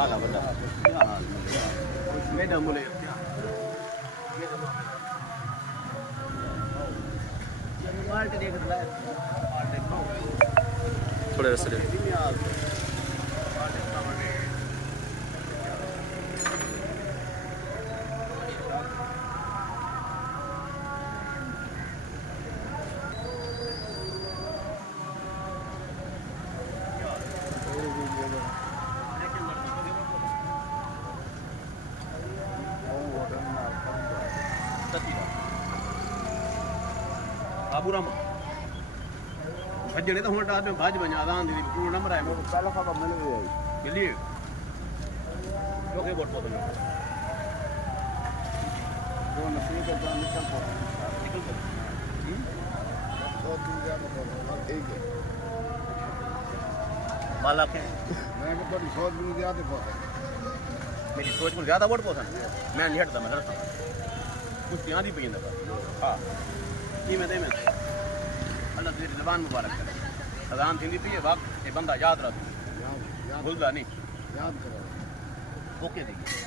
काला बड़ा क्या हाल मेरा मुले पार्टी देख रहा है थोड़े रस्ते आबू राम भजने तो हुन टाट में भाज बना आदान दी पूरा नंबर है पहला खबर मिल गई मिली जो के वोट पता वो नसीब का जान निकल पड़ा दो तीन जान ठीक है माला के मैं को बड़ी सोच भी ज्यादा पता मेरी सोच को ज्यादा वोट पता मैं नहीं हटता मैं लड़ता कुछ यहां दी पई हां में दे में अल्लाह तेरी ज़बान मुबारक करे अज़ान थी पी है वक्त ये बंदा याद रख भूलता नहीं याद करो ओके देखिए